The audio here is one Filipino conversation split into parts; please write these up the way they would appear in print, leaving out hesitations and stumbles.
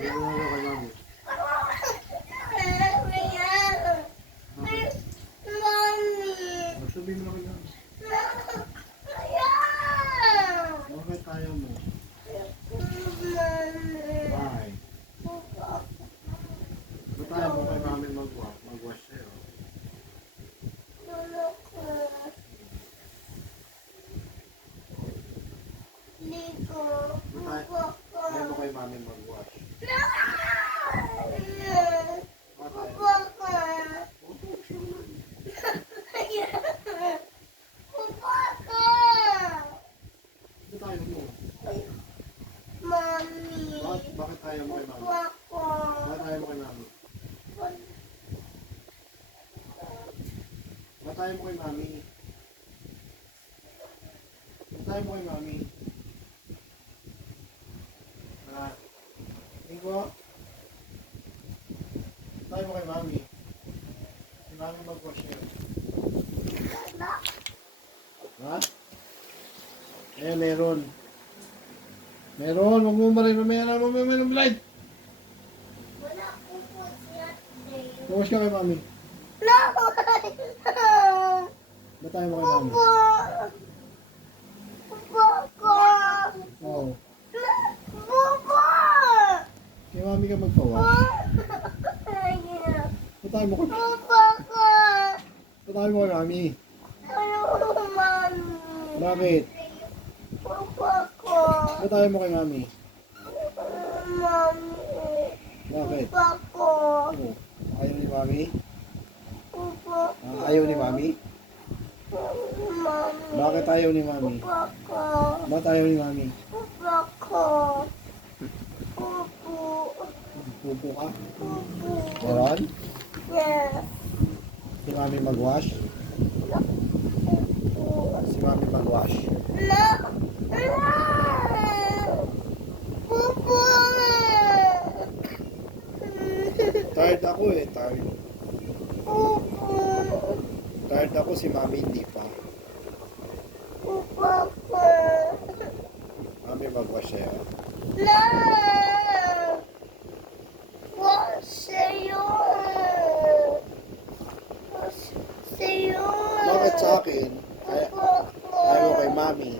Ano na kay mami? Sabihin mo na kay mami. Bakit ayaw mo? Why? Ba't ayaw mo kay mami mag-wash sa'yo? Ayaw mo kay mami mag-wash? Ba't ayaw mo? Bakit ayaw mo kay mami? Bakit ayaw mo kay mami? Ba't ayaw mo kay mami? Ba't ayaw mo kay mami? Ha? Tingko? Ba't ayaw mo kay mami? Si mami mag-wash yun. Ha? Eh, meron. Meron, huwag mo marin. Meron, blind. Mag-wash ka kay mami. Ba't ayaw mo kay mami? Oo. Kay mami ka magpawash. Ba't ayaw mo kay mami? Ba't ayaw mo kay mami? Bakit? Ba't ayaw mo kay mami? Bakit? Oo. Ayaw ni mami? Ayaw ni mami? Bakit ayaw ni mami? Ba't ayaw ni mami? Pupo ka? Meron? Si mami mag-wash? Si mami mag-wash? Tired ako eh, tired. Tired ako, si mami hindi pa. Mami mag-wash sa'yo. Bakit sa akin? Ayaw mo kay mami.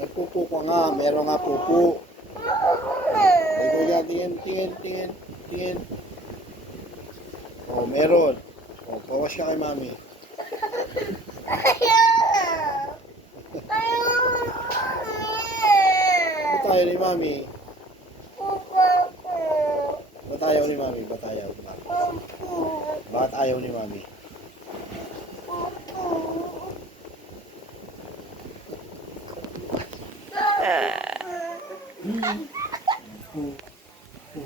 Nagpupo ka nga, meron nga pupo. Ay, kuya, tingin. Oh, meron. Oh, pawash ka kay mami. Ba't ayaw ni mami? Ba't ayaw ni mami? Ba't ayaw ni mami?